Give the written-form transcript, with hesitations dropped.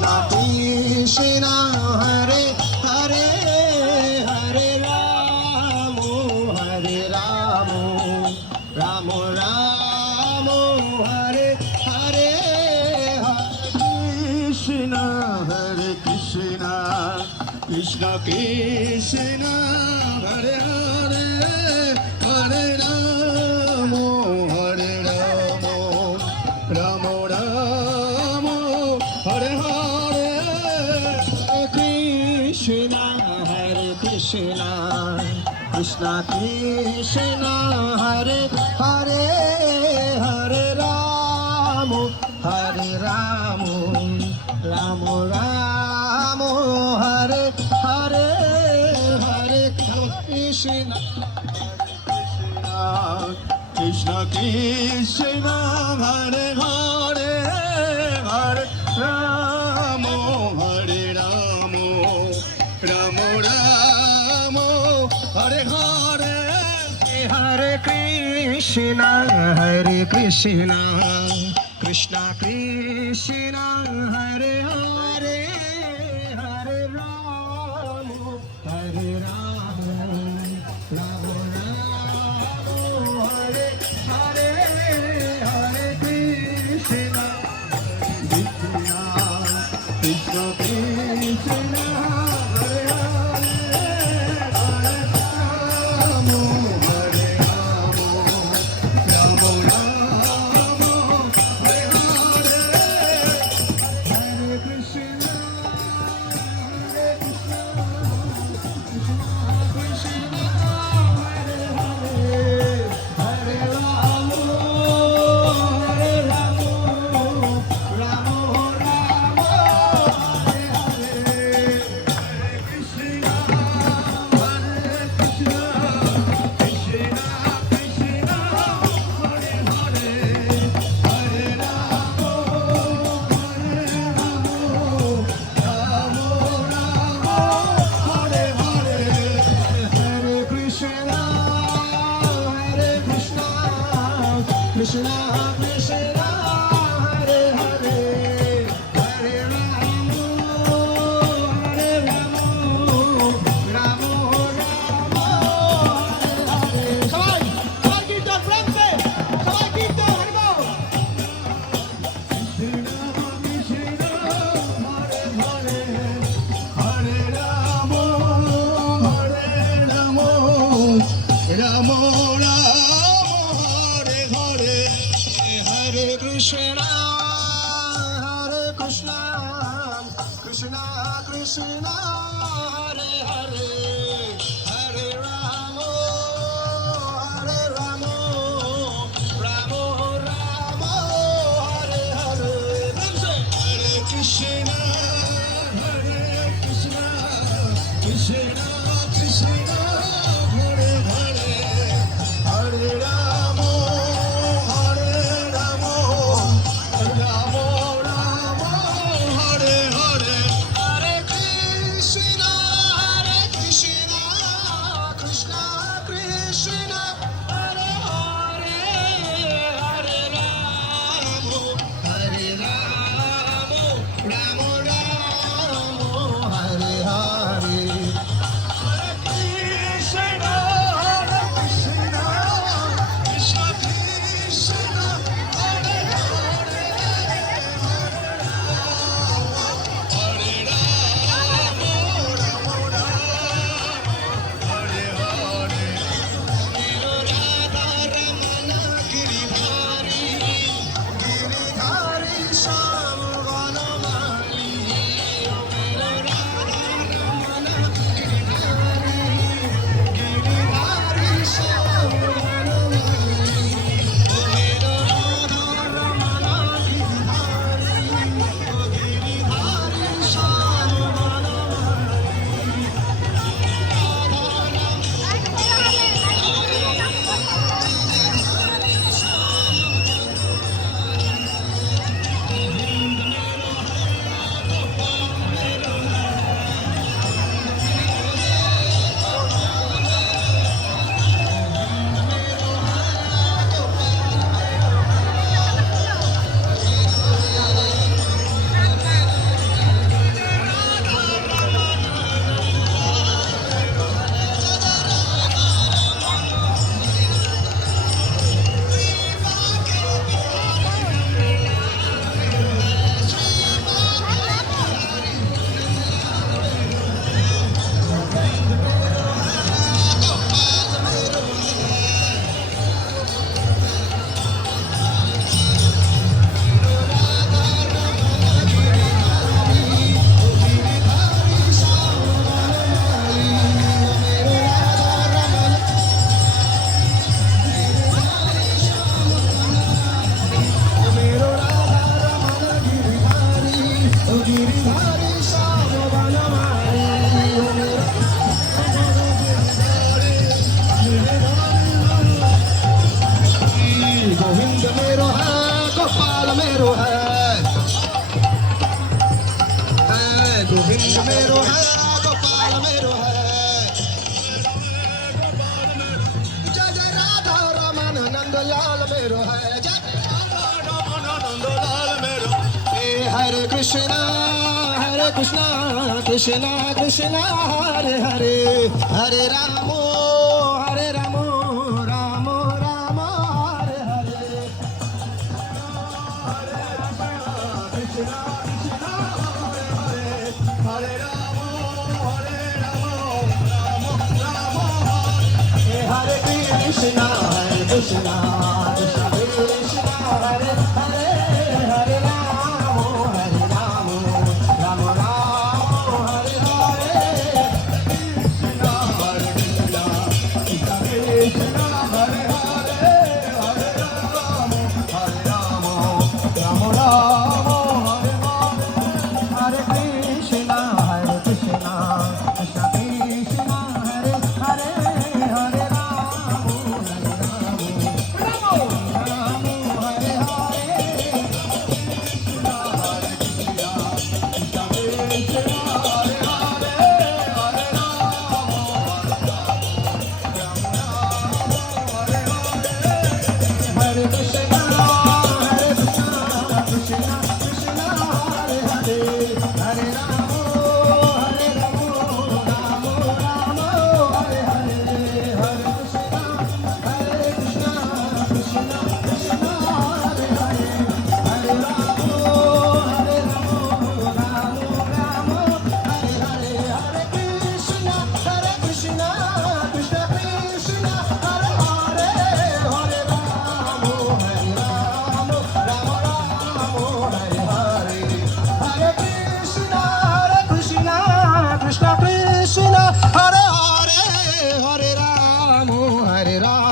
Krishna Krishna Hare Hare Hare Ramo Hare Ramo Ramo Ramo Hare Hare Krishna Hare Krishna Krishna Krishna Hare Hare Hare Ramo Hare Ramo Ramo Ramo Hare Hare Krishna Hare Krishna Krishna Krishna Hare Hare Hare Ramo Hare Ramo Ramo Ramo Hare Hare Hare Krishna Krishna Krishna Hare Hare Hare Ramo Hare Ramo Ramo Ramo Hare Hare Hare Krishna Krishna Krishna Hare Hare Hare Ramo Hare Ramo Ramo Ramo Hare Hare Hare Krishna Krishna Krishna Krishna Hare Hare Hare Ramo Hare Ramo Ramo Ramo Hare Hare Hare Krishna Hare Krishna Krishna Krishna Hare Hare Hare Ramo Hare Ramo Ramo Ramo Hare Hare Hare Krishna Hare Krishna Krishna Krishna Hare Hare Hare Ramo Hare Ramo Ramo Ramo Hare Hare Hare Krishna Hare Krishna Krishna Krishna Hare Hare Hare Ramo Hare Ramo Ramo Ramo Hare Hare সবাই সবাই কীর্তন প্রেমসে সবাই কীর্তন হরি বল Krishna Krishna Hare Hare Hare Ramo Hare Ramo Ramo Ramo Hare Hare Hare Krishna Hare Krishna Krishna Krishna Hare Hare Hare Ramo Hare Ramo Ramo Ramo Hare Hare Hare Krishna Hare Krishna Krishna Krishna Hare Hare Hare Ramo Hare Ramo Ramo Ramo Hare Hare Hare Krishna Hare Krishna Giridhari Shyam Banmali ओ मेरा गोविंद मेरो है गोपाल मेरो है गोविंद मेरो है गोपाल मेरो है जय जय राधा रमन नंद लाल मेरो है जय नंदलाल मेरो हे हरे कृष्णा कृष्णा कृष्णा हरे हरे हरे राम राम राम हरे हरे कृष्ण कृष्ण हरे राम राम राम हे हरे कृष्णा कृष्णा कृष्णा हरे हरे हरे राम राम राम हरे हरे कृष्ण हरे हरे हरे राम राम राम हरे हरे कृष्णा कृष्णा कृष्णा हरे हरे हरे राम राम हरे हरे हरे कृष्णा कृष्णा कृष्णा हरे हरे हरे राम